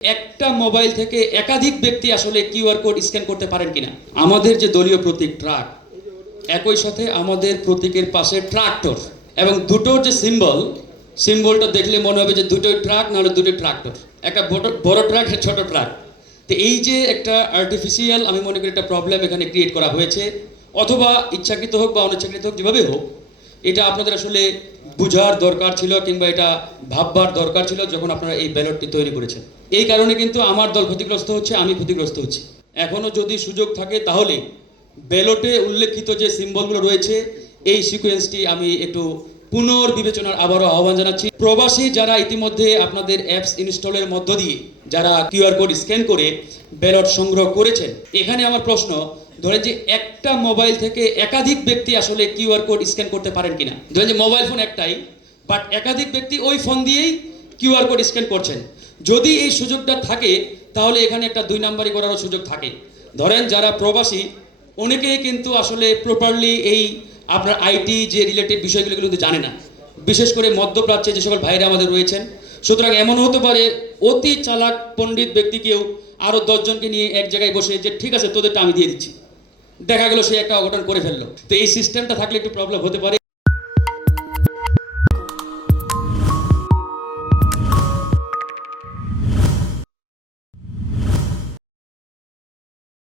একটা মোবাইল থেকে একাধিক ব্যক্তি আসলে কিউআর কোড স্ক্যান করতে পারেন কিনা। আমাদের যে দলীয় প্রতীক ট্রাক, একই সাথে আমাদের প্রতীকের পাশে ট্রাক্টর, এবং দুটোর যে সিম্বলটা দেখলে মনে হবে যে দুটোই ট্রাক, নাহলে দুটোই ট্রাক্টর, একটা বড় ট্রাক, ছোট ট্রাক। তো এই যে একটা আর্টিফিশিয়াল, আমি মনে করি একটা প্রবলেম এখানে ক্রিয়েট করা হয়েছে, অথবা ইচ্ছাকৃত হোক বা অনিচ্ছাকৃত হোক, যেভাবে হোক, এটা আপনাদের আসলে বুঝার দরকার ছিল, কিংবা এটা ভাববার দরকার ছিল যখন আপনারা এই ব্যালটটি তৈরি করেছেন। এই কারণে কিন্তু আমার দল ক্ষতিগ্রস্ত হচ্ছে, আমি ক্ষতিগ্রস্ত হচ্ছি। এখনও যদি সুযোগ থাকে তাহলে ব্যালটে উল্লেখিত যে সিম্বলগুলো রয়েছে, এই সিকোয়েন্সটি আমি একটু পুনর্বিবেচনার আবারও আহ্বান জানাচ্ছি। প্রবাসী যারা ইতিমধ্যে আপনাদের অ্যাপস ইনস্টলের মধ্য দিয়ে যারা কিউআর কোড স্ক্যান করে ব্যালট সংগ্রহ করেছেন, এখানে আমার প্রশ্ন, ধরেন যে একটা মোবাইল থেকে একাধিক ব্যক্তি আসলে কিউআর কোড স্ক্যান করতে পারেন কিনা। ধরেন যে মোবাইল ফোন একটাই, বাট একাধিক ব্যক্তি ওই ফোন দিয়েই কিউআর কোড স্ক্যান করছেন। যদি এই সুযোগটা থাকে তাহলে এখানে একটা 2 নাম্বারি করারও সুযোগ থাকে। ধরেন যারা প্রবাসী, অনেকেই কিন্তু আসলে প্রপারলি এই আপনার আইটি যে রিলেটেড বিষয়গুলো কিন্তু জানে না, বিশেষ করে মধ্যপ্রাচ্যে যে সকল ভাইরা আমাদের রয়েছেন। সুতরাং এমন হতে পারে অতি চালাক পণ্ডিত ব্যক্তি কেউ আরও 10 জনকে নিয়ে এক জায়গায় বসে যে ঠিক আছে তোদেরটা আমি দিয়ে দিচ্ছি, দেখা গেল সে একটা অঘটন করে ফেললো। তো এই সিস্টেমটা থাকলে একটু প্রবলেম হতে পারে।